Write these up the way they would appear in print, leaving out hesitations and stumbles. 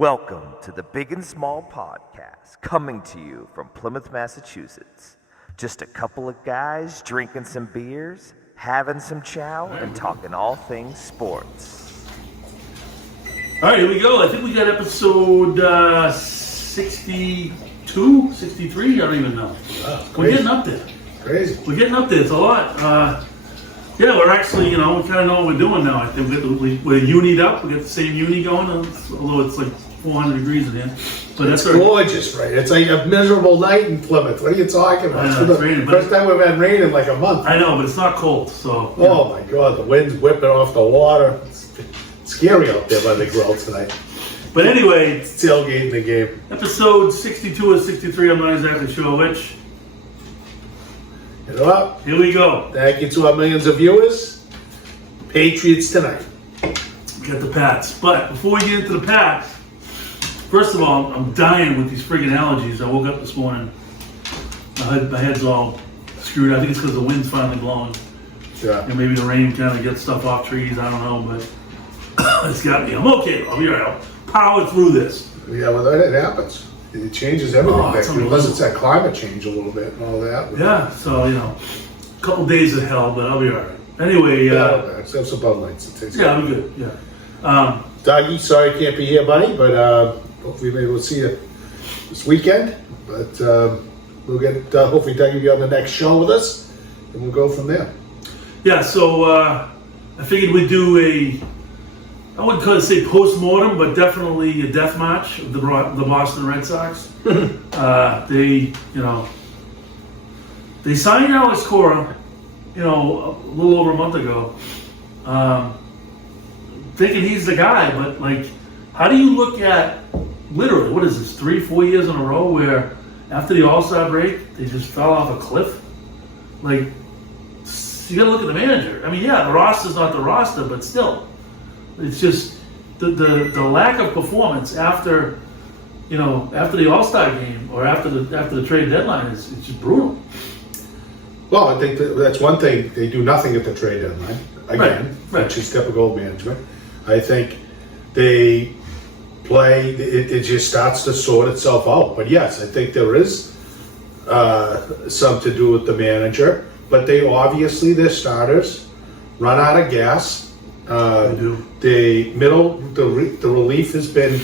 Welcome to the Big and Small Podcast, coming to you from Plymouth, Massachusetts. Just a couple of guys drinking some beers, having some chow, and talking all things sports. All right, here we go. I think we got episode 62, 63, I don't even know. We're getting up there. Crazy. We're getting up there. It's a lot. Yeah, we're actually, we kind of know what we're doing now. I think we're unied up. We got the same uni going, although it's like 400 degrees in here. But It's gorgeous, right? It's like a miserable night in Plymouth. What are you talking about? Yeah, it's raining, first time we've had rain in like a month. I know, but it's not cold, so. Oh my God, the wind's whipping off the water. It's scary out there by the grill tonight. But anyway, It's tailgating the game. episode 62 or 63, I'm not exactly sure which. Hit it up. Here we go. Thank you to our millions of viewers. Patriots tonight. We got the Pats. But before we get into the Pats, first of all, I'm dying with these friggin' allergies. I woke up this morning, my head's all screwed. I think it's because the wind's finally blowing. Yeah. And maybe the rain kind of gets stuff off trees. I don't know, but it's got me. I'm okay. I'll be all right. I'll power through this. Yeah, well, it happens. It changes everything Oh, back it's here, unless it's that climate change a little bit and all that. Yeah, so, a couple days of hell, but I'll be all right. Anyway, Let's have some Bud Lights. It tastes yeah, I'm good. Yeah. Dougie, sorry I can't be here, buddy, but hopefully maybe we'll see you this weekend. But we'll get hopefully Dougie will be on the next show with us, and we'll go from there. Yeah, so I figured we'd do I wouldn't call it say post-mortem, but definitely a death match of the Boston Red Sox. They signed Alex Cora, a little over a month ago, thinking he's the guy, but how do you look at literally, what is this, 3-4 years in a row where after the All-Star break, they just fell off a cliff? You gotta look at the manager. I mean, yeah, the roster's not the roster, but still. It's just the lack of performance after the All-Star game or after the trade deadline it's just brutal. Well, I think that's one thing. They do nothing at the trade deadline again, Right. which is typical management. I think they play. It just starts to sort itself out. But yes, I think there is some to do with the manager. But they obviously, their starters run out of gas. They do. The relief has been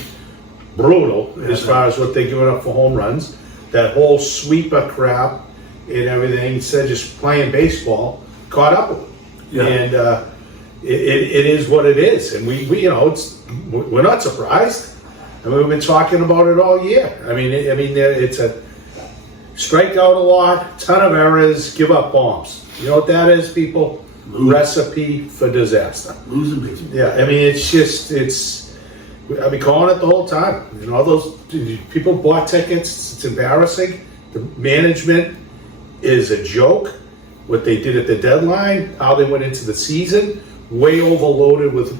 brutal as far as what they're giving up for home runs. That whole sweeper crap and everything, instead of just playing baseball, caught up with them. Yeah. And it is what it is. And we're not surprised. I mean, we've been talking about it all year. I mean, it's a strike out a lot, ton of errors, give up bombs. You know what that is, people? Recipe for disaster. Losing baseball. Yeah, I mean, I've been calling it the whole time. All those people bought tickets. It's embarrassing. The management is a joke. What they did at the deadline, how they went into the season, way overloaded with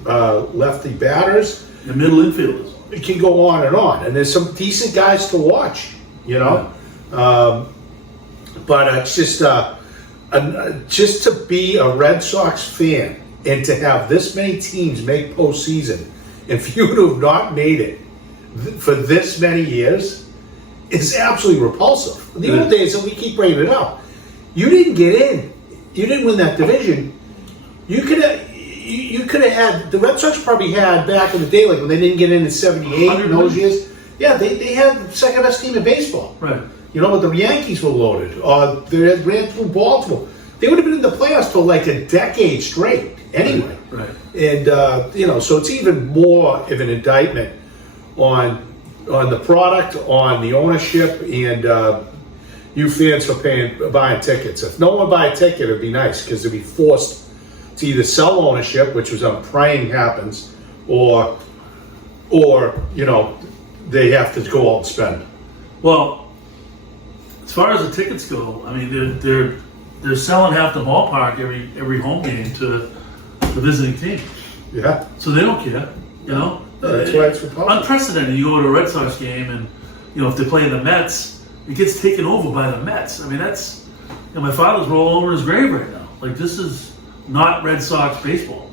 lefty batters. The middle infielders. It can go on, and there's some decent guys to watch, Yeah. But it's just to be a Red Sox fan and to have this many teams make postseason, and for you to have not made it for this many years is absolutely repulsive. The old days, and we keep bringing it up, you didn't get in, you didn't win that division. You could have had, the Red Sox probably had back in the day, like when they didn't get in 78 in those years. Yeah, they had the second best team in baseball. Right. But the Yankees were loaded. They ran through Baltimore. They would have been in the playoffs for like a decade straight anyway. Right. And, so it's even more of an indictment on the product, on the ownership, and you fans for buying tickets. If no one buy a ticket, it'd be nice because they'd be forced to either sell ownership, which was I'm praying happens, or they have to go out and spend. Well, as far as the tickets go, I mean, they're selling half the ballpark every home game to the visiting team. Yeah. So they don't care, That's why it's repulsive. Unprecedented. You go to a Red Sox game and, if they're playing the Mets, it gets taken over by the Mets. I mean, that's, my father's rolling over his grave right now. This is not Red Sox baseball.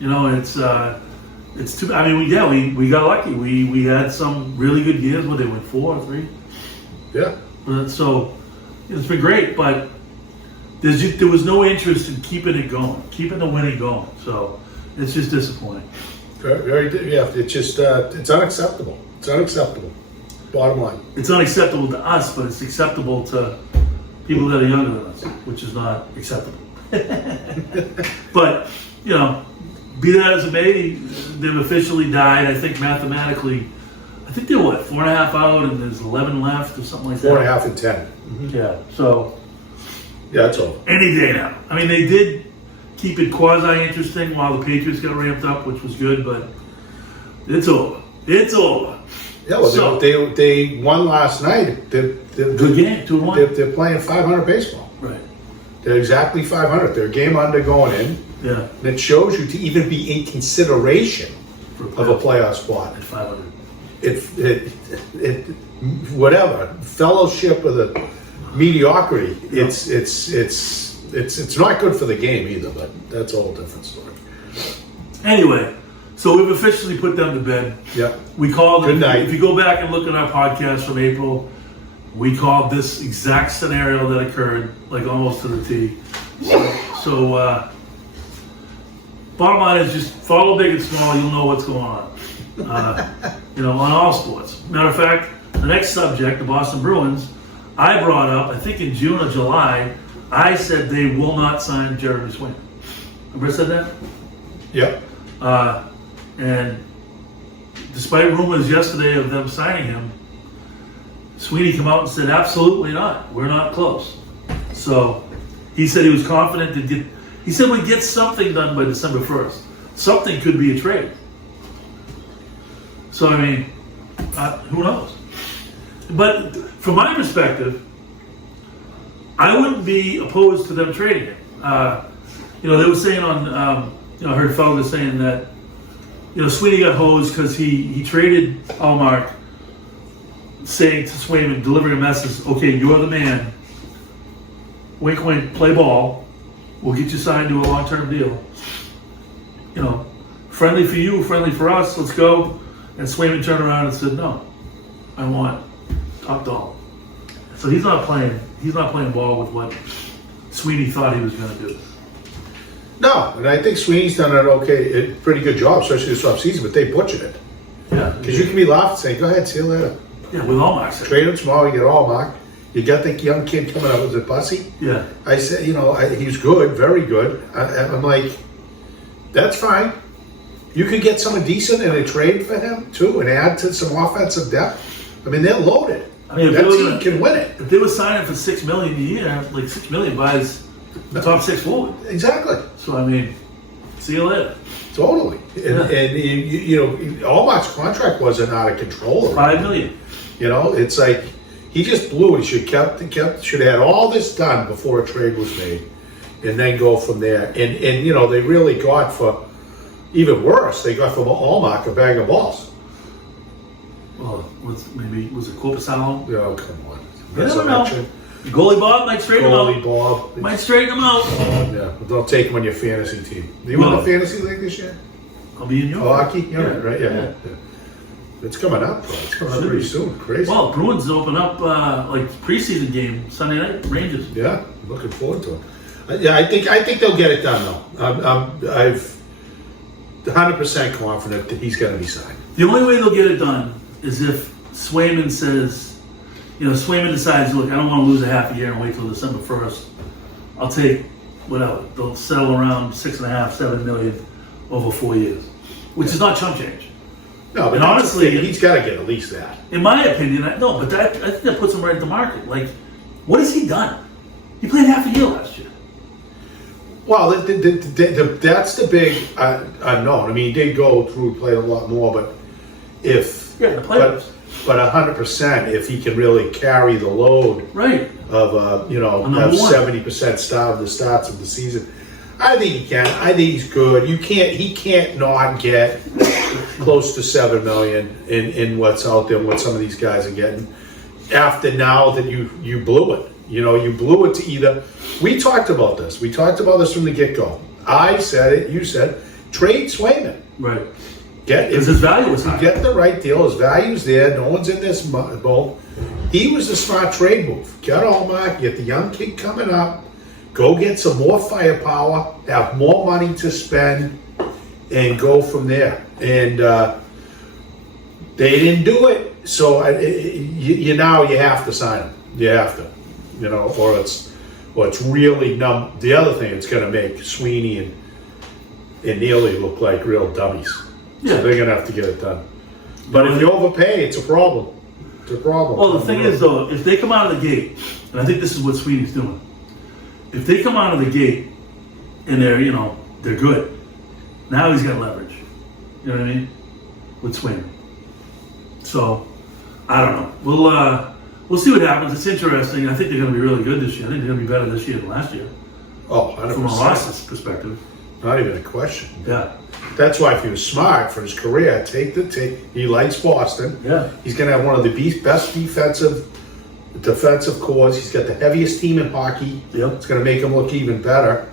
It's it's too. I mean, we got lucky. We had some really good years where they went 4 or 3. Yeah. So it's been great, but there was no interest in keeping it going, keeping the winning going. So it's just disappointing. Yeah, it's just, it's unacceptable. It's unacceptable. Bottom line. It's unacceptable to us, but it's acceptable to people that are younger than us, which is not acceptable. But, be that as it may, they've officially died. I think mathematically, they're 4.5 out, and there's 11 left or something like that. 4.5 and 10. Yeah, so Yeah, that's all. any day now. I mean, they did keep it quasi-interesting while the Patriots got ramped up, which was good, but it's over. It's over. Yeah, well, So- they won last night. Good game, 2-1. They're playing 500 baseball. Right. They're exactly 500. They're a game under going in. Yeah. And it shows you to even be in consideration For of a playoff spot. At 500. It whatever fellowship of the mediocrity. It's not good for the game either. But that's a whole different story. Anyway, so we've officially put them to bed. Yep. We called Good it. night. If you go back and look at our podcast from April, we called this exact scenario that occurred, like almost to the T. So bottom line is just follow big and small. You'll know what's going on. On all sports. Matter of fact, the next subject, the Boston Bruins, I brought up, I think in June or July, I said they will not sign Jeremy Swayman. Remember I said that? Yep. And despite rumors yesterday of them signing him, Sweeney came out and said, absolutely not. We're not close. So he said he was confident he said we'd get something done by December 1st. Something could be a trade. So, I mean, who knows? But from my perspective, I wouldn't be opposed to them trading him. They were saying on, I heard fellas saying that, Sweeney got hosed because he traded Allmark, saying to Swayman, delivering a message, okay, you're the man. Wink, wink, play ball. We'll get you signed to a long-term deal. Friendly for you, friendly for us, let's go. And Swayman turned around and said, no, I want top dollar. So he's not playing ball with what Sweeney thought he was going to do. No, and I think Sweeney's done a pretty good job, especially this offseason, but they butchered it. Yeah. Because you can be laughing saying, go ahead, see you later. Yeah, with Allmark. Trade him tomorrow, you get Allmark. You got the young kid coming up, was it Bussy? Yeah. I said, he's good, very good. I'm like, that's fine. You could get someone decent in a trade for him, too, and add to some offensive depth. I mean, they're loaded. I mean, if that they were team gonna- can win it. If they were signing for $6 million a year, like $6 million buys the top 6 forward. Exactly. So I mean, see you later. Totally. And Allmark's contract wasn't out of control. $5 million. It's like he just blew it. He should have had all this done before a trade was made, and then go from there. And they really got for even worse. They got from Allmark a bag of balls. Well, was it Corpusalo? Oh, come on. You never know. Goalie Bob might straighten him Goalie out. Bob. Might straighten him out. Yeah, but don't take him on your fantasy team. You in the fantasy league this year? I'll be in your Hockey? Right? Yeah. It's coming up, bro. It's coming up Should pretty be. soon. Crazy. Well, Bruins open up like preseason game Sunday night. Rangers. Yeah, looking forward to it. I think they'll get it done though. I've 100% confident that he's going to be signed. The only way they'll get it done is if Swayman says, Swayman decides, look, I don't want to lose a half a year and wait till December 1st. I'll take whatever. They'll settle around $6.5-7 million over 4 years, which is not chump change. No, but And honestly, he's got to get at least that. In my opinion, I think that puts him right at the market. Like, what has he done? He played half a year last year. Well, that's the big unknown. I mean, he did go through, played a lot more, but The playoffs. But 100%, if he can really carry the load Right. of number have one. 70% start of the starts of the season, I think he can. I think he's good. He can't not get close to $7 million in what's out there, what some of these guys are getting. After now that you blew it, you blew it to either. We talked about this. We talked about this from the get-go. I said it. You said trade Swayman. Right. Because his value was high. Get the right deal. His value's there. No one's in this boat. He was a smart trade move. Get Allmark, get the young kid coming up, go get some more firepower, have more money to spend, and go from there. And they didn't do it, so now you have to sign him. You have to, or it's really the other thing. It's going to make Sweeney and Neely look like real dummies. Yeah. So they're going to have to get it done. But if you overpay, it's a problem. It's a problem. Well, the thing is, though, if they come out of the gate, and I think this is what Sweeney's doing, if they come out of the gate and they're good, now he's got leverage. You know what I mean? With Sweeney. So, I don't know. We'll see what happens. It's interesting. I think they're going to be really good this year. I think they're going to be better this year than last year. Oh, 100%. From a Ross's perspective. Not even a question. Yeah. That's why if he was smart for his career, he likes Boston. Yeah. He's going to have one of the best defensive cores. He's got the heaviest team in hockey. Yep. It's going to make him look even better.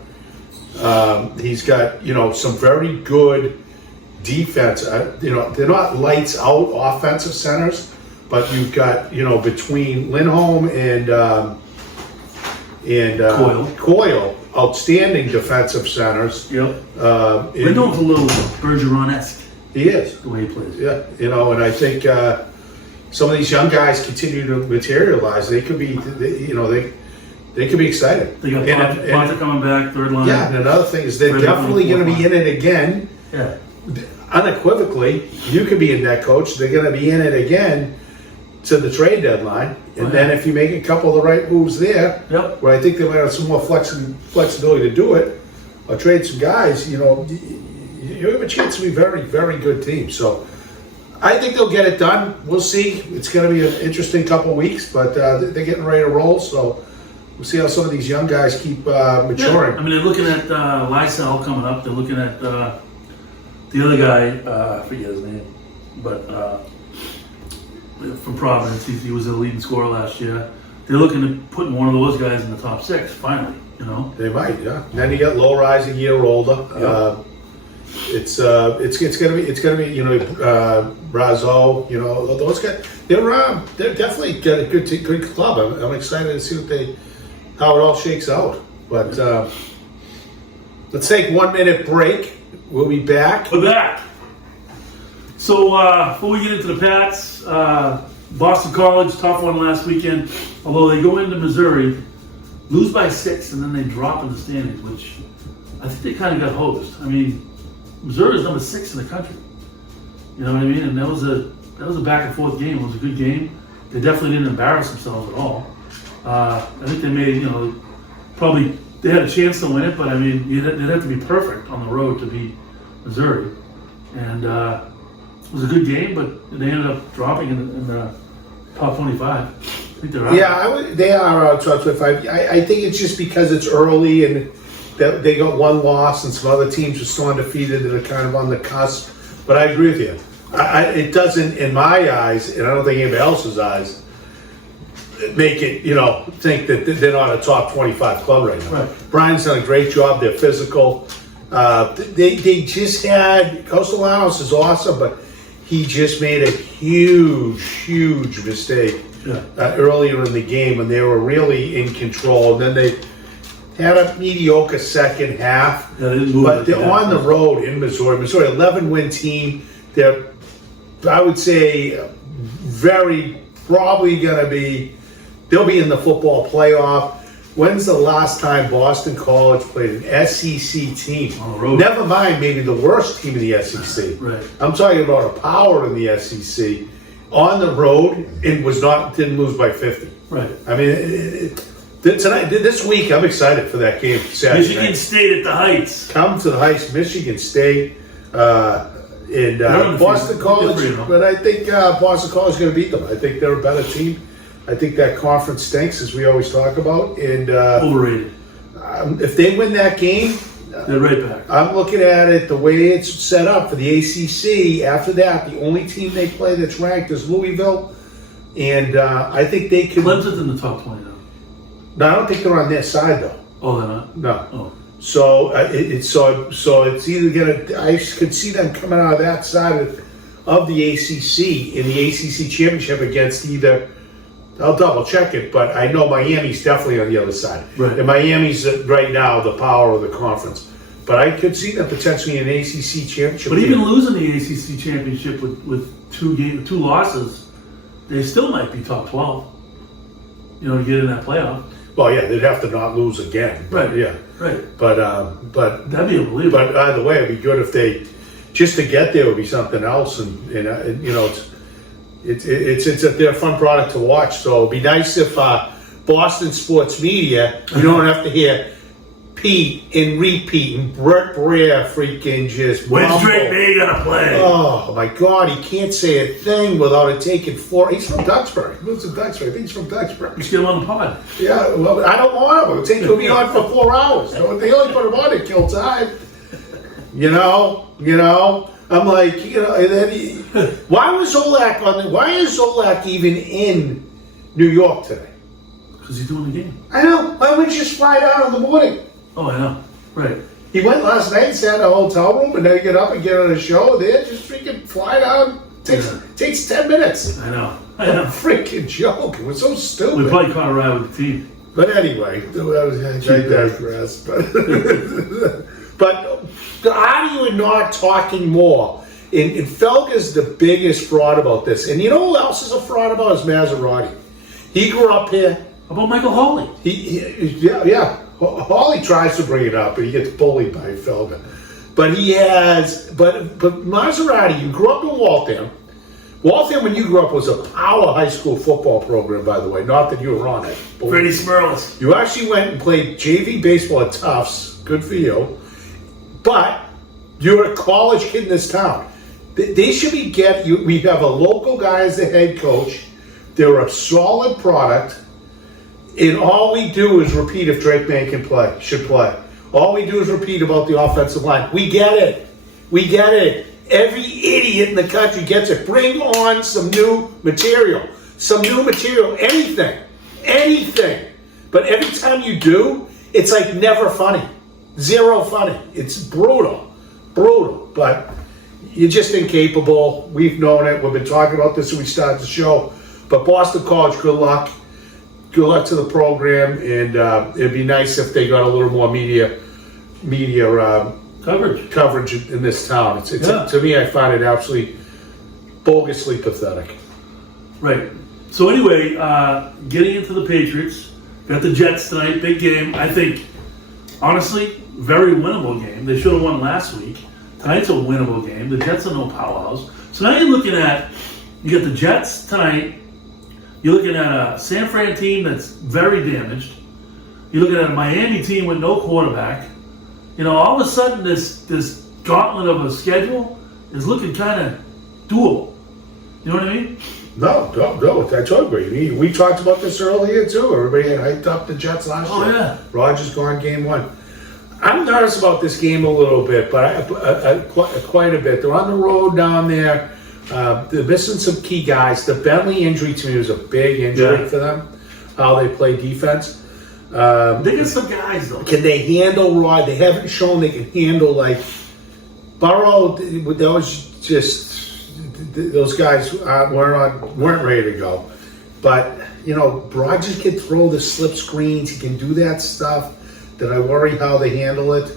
He's got, some very good defense. They're not lights out offensive centers, but you've got, between Lindholm and Coyle, outstanding defensive centers. Yep. Lindholm's a little Bergeron-esque. He is. The way he plays. Yeah, and I think some of these young guys continue to materialize. They could be, they could be excited. They got Ponta coming back, third line. Yeah, and another thing is they're definitely going to be in it again. Yeah. Unequivocally, you could be in that, coach. They're going to be in it again to the trade deadline. And then if you make a couple of the right moves there, where I think they might have some more flexibility to do it, or trade some guys, you have a chance to be very, very good team. So I think they'll get it done. We'll see. It's going to be an interesting couple of weeks, but they're getting ready to roll. So we'll see how some of these young guys keep maturing. Yeah. I mean, they're looking at Lysell coming up. They're looking at the other guy, I forget his name, but from Providence. He was the leading scorer last year. They're looking at putting one of those guys in the top 6, finally, They might, yeah. And then you got low rise a year older. Yep. It's gonna be Brazeau, those guys. They're definitely got a good club. I'm excited to see how it all shakes out. But let's take 1 minute break. We'll be back. We're back. So before we get into the Pats, Boston College, tough one last weekend. Although they go into Missouri, lose by 6, and then they drop in the standings, which I think they kind of got hosed. I mean, Missouri is number 6 in the country. You know what I mean? And that was a back and forth game. It was a good game. They definitely didn't embarrass themselves at all. I think they made, probably they had a chance to win it, but I mean, they'd have to be perfect on the road to beat Missouri. And it was a good game, but they ended up dropping in the top 25. I think they're out. Yeah, they are out top 25. I think it's just because it's early and they got one loss and some other teams are still undefeated and are kind of on the cusp. But I agree with you. It doesn't, in my eyes, and I don't think anybody else's eyes, make it, think that they're not a top 25 club right now. Right. Brian's done a great job. They're physical. They just had, Castellanos is awesome, but he just made a huge mistake earlier in the game when they were really in control. And then they had a mediocre second half. Yeah, they didn't move but it they're on the road in Missouri. Missouri, 11-win team. They're, I would say, very probably going to be, they'll be in the football playoff. When's the last time Boston College played an SEC team? On the road. Never mind maybe the worst team in the SEC. Right. I'm talking about a power in the SEC on the road and didn't lose by 50. Right. I mean, this week I'm excited for that game. Saturday Michigan night. State at the Heights. Come to the Heights, Michigan State, and Boston College. But I think Boston College is going to beat them. I think they're a better team. I think that conference stinks, as we always talk about. And Overrated. If they win that game, they're right back. I'm looking at it the way it's set up for the ACC. After that, the only team they play that's ranked is Louisville. And I think they can... Clemson's in the top 20 now. No, I don't think they're on their side, though. Oh, they're not? No. Oh. So so it's either gonna. I could see them coming out of that side of the ACC in the ACC championship against either. I'll double check it, but I know Miami's definitely on the other side. Right. And Miami's right now the power of the conference. But I could see them potentially in an ACC championship. But even losing the ACC championship with two losses, they still might be top 12. You know, to get in that playoff. Well, yeah, they'd have to not lose again. Right. Yeah. Right. But That'd be unbelievable. But either way, it'd be good if they just to get there would be something else, and you know it's a fun product to watch. So it'd be nice if Boston sports media, you don't have to hear Pete and repeat and Brett Breer freaking just When's mumble. Drake May gonna play? Oh my God, he can't say a thing without it taking 4. He's from Duxbury. He lives in Duxbury. I think he's from Duxbury. Let's get him on the pod. Yeah, well, I don't want him. He'll be on for 4 hours. They only put him on to kill time. You know. I'm like, and then why was Zolak on? Why is Zolak even in New York today? Because he's doing the game. I know. Why wouldn't you just fly down in the morning? Oh, I know. Right. He went last night and sat in a hotel room, and then get up and get on a show. There, just freaking fly down. Takes 10 minutes. I know. Freaking joke. It was so stupid. We probably caught a ride with the team. But anyway, I digress. But how do you not talking more? And Felger's the biggest fraud about this. And you know who else is a fraud about is Maserati. He grew up here. How about Michael Hawley? Yeah. Hawley tries to bring it up, but he gets bullied by Felger. But he has, but Maserati, you grew up in Waltham. Waltham, when you grew up, was a power high school football program, by the way. Not that you were on it. Freddie Smirlis. You actually went and played JV baseball at Tufts. Good for you. But you're a college kid in this town. They should be we have a local guy as the head coach. They're a solid product. And all we do is repeat if Drake May should play. All we do is repeat about the offensive line. We get it. Every idiot in the country gets it. Bring on some new material. Anything. But every time you do, it's like never funny. Zero funny. It's brutal. But you're just incapable. We've known it. We've been talking about this since we started the show. But Boston College, good luck. Good luck to the program, and it'd be nice if they got a little more media coverage in this town. To me, I find it absolutely bogusly pathetic. Right. So anyway, getting into the Patriots, got the Jets tonight, big game. I think, honestly, very winnable game. They should have won last week. Tonight's a winnable game. The Jets are no powerhouse. So now you're looking at, you got the Jets tonight. You're looking at a San Fran team that's very damaged. You're looking at a Miami team with no quarterback. You know, all of a sudden this gauntlet of a schedule is looking kind of doable. You know what I mean? No, I totally agree. We talked about this earlier too. Everybody had hyped up the Jets last year. Oh yeah. Rodgers gone game 1. I'm nervous about this game a little bit, but quite a bit. They're on the road down there. They're missing some key guys. The Bentley injury to me was a big injury for them. How they play defense. They got some guys though. Can they handle Rod? They haven't shown they can handle like Burrow. That was just those guys weren't ready to go. But you know, Rodgers can throw the slip screens. He can do that stuff. That I worry how they handle it,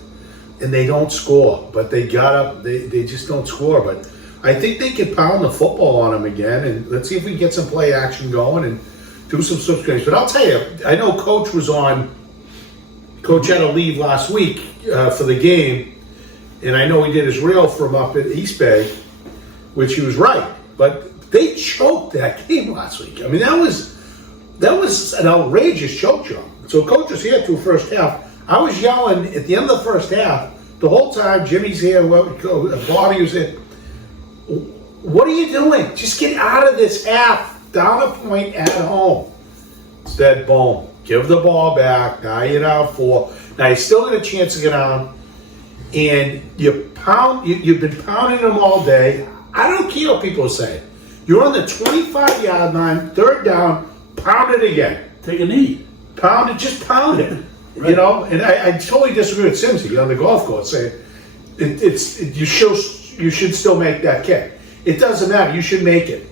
and they don't score. But they just don't score. But I think they can pound the football on them again, and let's see if we can get some play action going and do some subscriptions. But I'll tell you, I know Coach had to leave last week for the game, and I know he did his reel from up at East Bay, which he was right. But they choked that game last week. I mean, that was an outrageous choke job. So Coach was here through first half. I was yelling at the end of the first half the whole time. Jimmy's here, Bobby was here. What are you doing? Just get out of this half. Down a point at home. Instead, boom. Give the ball back. Now you're down 4. Now you still got a chance to get down. And you've been pounding them all day. I don't care what people say. You're on the 25-yard line, third down, pound it again. Take a knee. Pound it, just pound it. You know, and I totally disagree with Simsy on the golf course saying you should still make that kick. It doesn't matter. You should make it.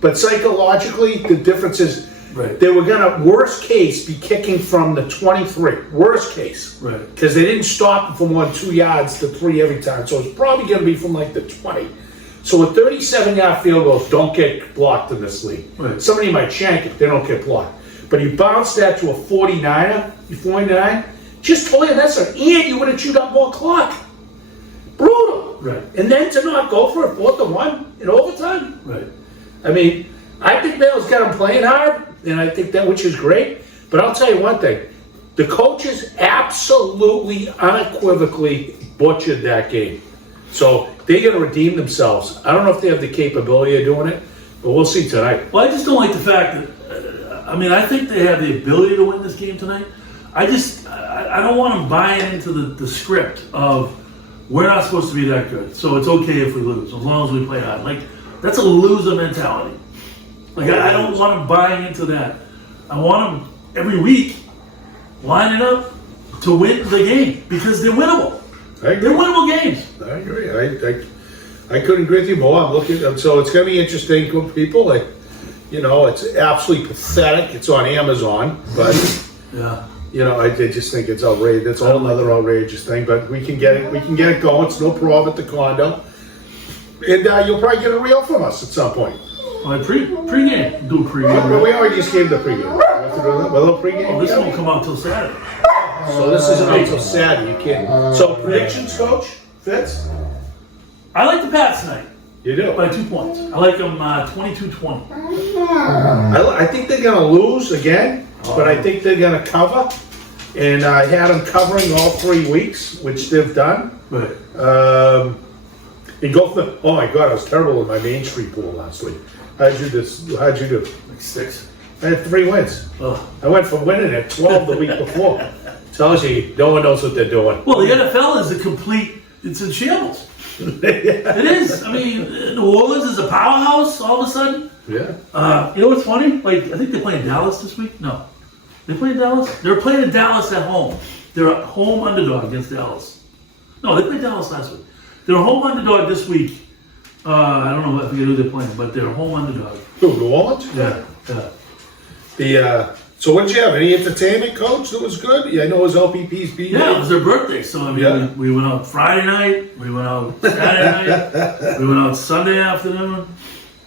But psychologically, the difference is Right. they were gonna, worst case, be kicking from the 23. Worst case. Right. Because they didn't stop from 1 2 yards to 3 every time. So it's probably gonna be from like the 20. So a 37-yard field goals don't get blocked in this league. Right. Somebody might shank it, they don't get blocked. But you bounce that to a 49, just told you that's and you would have chewed up more clock. Brutal. Right. And then to not go for it 4th and 1 in overtime. Right. I mean, I think Bale's got him playing hard, and I think that, which is great. But I'll tell you one thing: the coaches absolutely, unequivocally butchered that game. So they're going to redeem themselves. I don't know if they have the capability of doing it, but we'll see tonight. Well, I just don't like the fact that, I think they have the ability to win this game tonight. I don't want them buying into the script of we're not supposed to be that good, so it's okay if we lose, as long as we play hard. Like, that's a loser mentality. Like, I don't want them buying into that. I want them every week lining up to win the game because they're winnable. I agree. They're winnable games. I agree. I couldn't agree with you more. I'm looking, so it's going to be interesting for people. Like, you know, it's absolutely pathetic. It's on Amazon, but Yeah. you know, I just think it's outrageous. That's a whole other outrageous thing. But we can get it. We can get it going. It's no problem at the condo, and you'll probably get a reel from us at some point. Well, pregame. Do a But pregame. we already just gave the pregame. We have to do a little pregame. Oh, this won't come out till Saturday. So this isn't until Saturday. You can't. So predictions, Coach Fitz. I like the Pats tonight You do. by 2 points. I like them 22-20. I think they're going to lose again, but I think they're going to cover. And I had them covering all 3 weeks, which they've done. Right. And go for the. Oh my God, I was terrible in my Main Street pool last week. How'd you do? Like 6. I had 3 wins. Ugh. I went from winning at 12 the week before. Tells you no one knows what they're doing. Well, the NFL is it's in shambles. It is. I mean, New Orleans is a powerhouse all of a sudden. Yeah. You know what's funny? Like, I think they're playing Dallas this week. No. They playing Dallas? They're playing Dallas at home. They're a home underdog against Dallas. No, they played Dallas last week. They're a home underdog this week. I don't know. I forget who they're playing, but they're a home underdog. Who, New Orleans? Yeah. So what did you have? Any entertainment, Coach, that was good? Yeah, I know it was LPP's B. Yeah, it was their birthday, so I mean, Yeah. we went out Friday night, we went out Saturday night, we went out Sunday afternoon.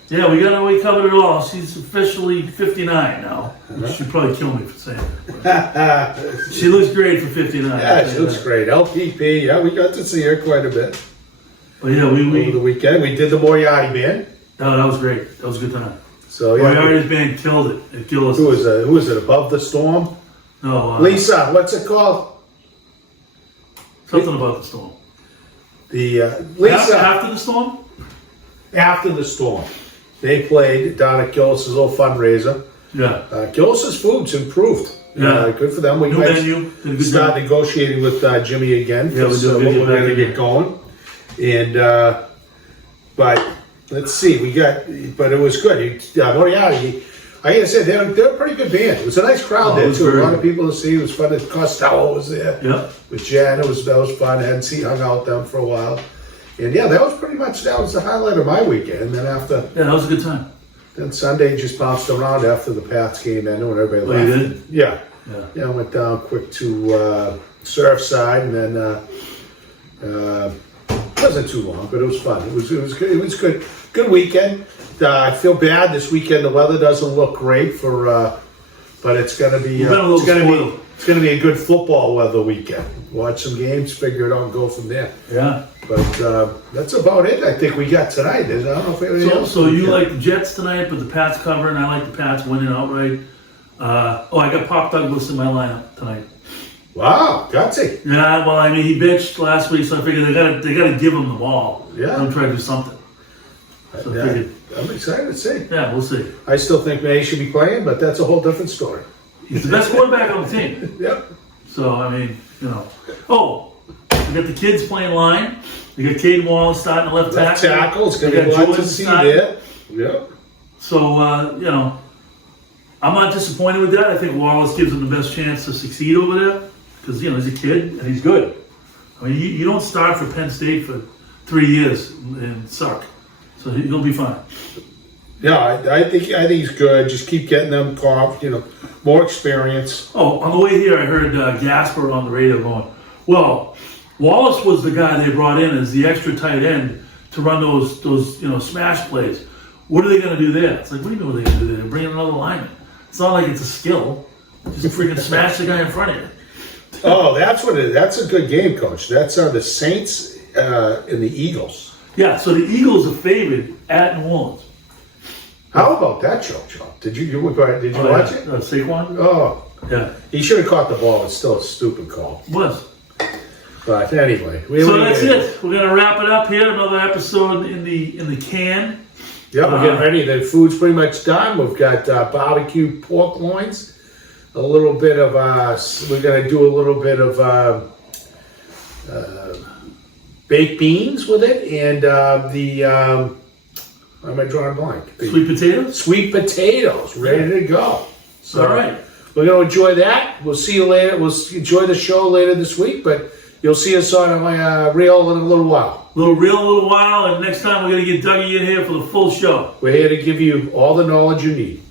Yeah, we covered it all. She's officially 59 now. She'd probably kill me for saying it. She looks great for 59. Yeah, she looks great. LPP, yeah, we got to see her quite a bit But yeah, over the weekend. We did the Moriarty band. no, that was great. That was a good time. So yeah, Moriarty's band killed it. It killed us. who was it? Above the Storm? No, Lisa, what's it called? something about the storm. Lisa. After the storm? After the Storm. They played down at Gillis' little fundraiser. Yeah. Gillis' food's improved. Yeah. Good for them. We New might menu. Did a good start job. negotiating with Jimmy again. Yeah, we'll do a we're video going to back get again. going. And, but let's see, but it was good. Moriarty, I gotta say, they're a pretty good band. It was a nice crowd Oh, it there was too. A very lot of people to see. It was fun. Costello was there. Yeah. With Jan, that was fun. I hadn't hung out with them for a while. And yeah, that was the highlight of my weekend. And then Yeah, that was a good time. then Sunday just bounced around after the Pats game ended when everybody Oh, you left. did? Yeah. Yeah. Yeah, I went down quick to Surfside, and then it wasn't too long, but it was fun. It was good. It was good. Good weekend. I feel bad this weekend. The weather doesn't look great but it's gonna be We've been a little spoiled. it's gonna be a good football weather weekend. Watch some games, figure it out, and go from there. Yeah. But that's about it. I think we got tonight. I don't know if anything else. So you like the Jets tonight, but the Pats covering. I like the Pats winning outright. I got Pop Douglas in my lineup tonight. Wow, gutsy. Yeah, well, I mean, he bitched last week, so I figured they gotta give him the ball. Yeah. I'm trying to do something. So I Yeah, figured, I'm excited to see. yeah, we'll see. I still think May should be playing, but that's a whole different story. He's the best quarterback on the team. Yep. So I mean, Oh, we got the kids playing line. We got Caden Wallace starting the left Left tackle. tackle, it's going We to be got a lot to Jordan see starting. there. Yep. So I'm not disappointed with that. I think Wallace gives them the best chance to succeed over there. because he's a kid and he's good. I mean, you don't start for Penn State for 3 years and suck, so he'll be fine. Yeah, I think he's good. Just keep getting them more experience. Oh, on the way here, I heard Gasper on the radio going, well, Wallace was the guy they brought in as the extra tight end to run those smash plays. What are they going to do there? It's like, what do you mean what are they going to do there? They're bringing another lineman. It's not like it's a skill. Just freaking smash the guy in front of you. Oh, that's what it is. That's a good game, Coach. That's the Saints and the Eagles. Yeah, so the Eagles are favored at New Orleans. How about that joke, Joe? Did you watch it? Saquon? Oh, Yeah. he should have caught the ball. It's still a stupid call. Was. But anyway, So that's it. We're gonna wrap it up here. Another episode in the can. Yeah, we're getting ready. The food's pretty much done. We've got barbecue pork loins, a little bit of. We're gonna do a little bit of baked beans with it, and why am I drawing a blank? Sweet potatoes. Sweet potatoes, ready to go. So All right. we're gonna enjoy that. We'll see you later. We'll enjoy the show later this week, but you'll see us on my reel in a little while. A little while, and next time we're gonna get Dougie in here for the full show. We're here to give you all the knowledge you need.